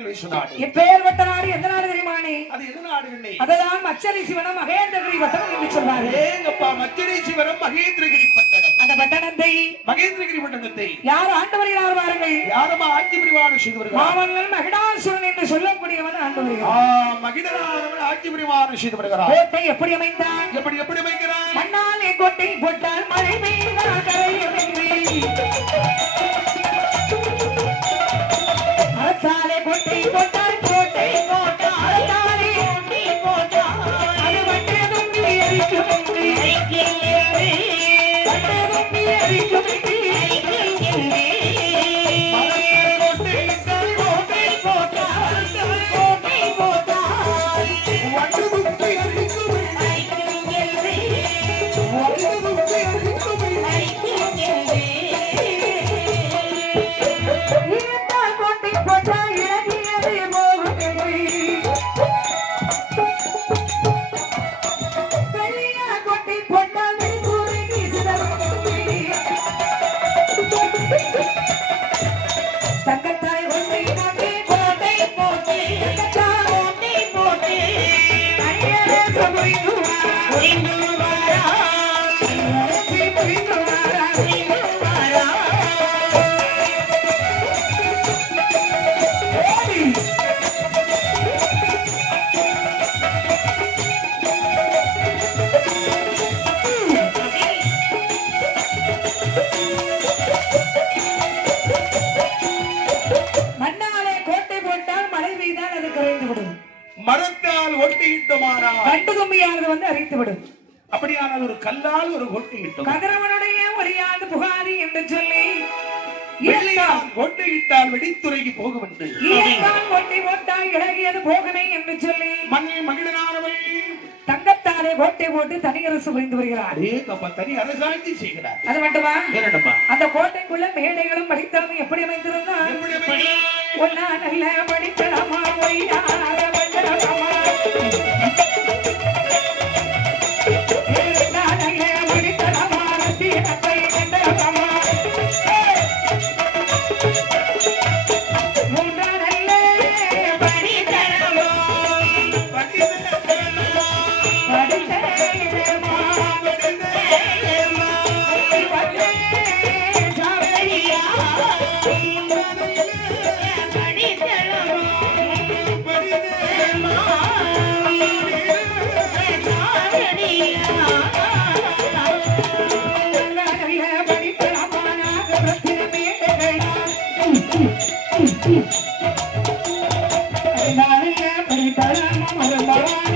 என்று சொன்னார். இப்பேற்பட்ட நாடு எந்த நாடு தெரியுமானே? அது எது நாடு இல்லை? அதுதான் மச்சரி சிவனம் மகேந்திரகிரி பட்டணம் என்று சொல்வார். ஏங்கப்பா மச்சரி சிவனம் மகேந்திரகிரி பட்டணம். அந்த பட்டணத்தை மகேந்திரகிரி பட்டணத்தை யார் ஆண்டு வருகிறார் பாருங்கள். யாரமா ஆட்சி புரிவாரம் செய்து வருகிறார்? மாமன்னன் மகிடாசுரன் என்று சொல்லக்கூடியவன் ஆண்டு வருகிறார். மகிடனானவன் ஆட்சி புரிவாரம் செய்து வருகிறார். கோட்டை எப்படி அமைந்தான்? எப்படி அமைக்கிறான்? மண்ணாலே கோட்டை போட்டால் மழை பெய்தால் கரையுமின்றி அரசாலே கோட்டை போட்டால் கோட்டை போட்டால் அரசாலே கோட்டை போட்டால் அது வட்டதும் எரிக்குமின்றி வட்டதும் எரிக்குமின்றி மரத்தால் ஒட்டியிட்டோமானால் கண்டு தும்பியானது வந்து அரித்துவிடும். அப்படியானால் ஒரு கல்லால் ஒரு ஒட்டியிட்டோம். கதிரவனுடைய ஒளியாது புகாதி என்று சொல்லி ஒட்டியிட்டால் வெடித்துறைக்கு போகும் என்று ஒட்டி போட்டால் இழகியது போகனை என்று சொல்லி மண்ணில் மகிழனானவள் தங்கத்தாலே கோட்டை போட்டு தனியரசு புரிந்து வருகிறார். தனி அரசாட்சி செய்கிறார். அது மட்டுமா? அந்த கோட்டைக்குள்ள மேடைகளும் படித்தளமும் எப்படி அமைந்திருந்தால் ஒன்னா நல்ல படித்தளமா ஒய்யார மண்டலமா படித்தளம்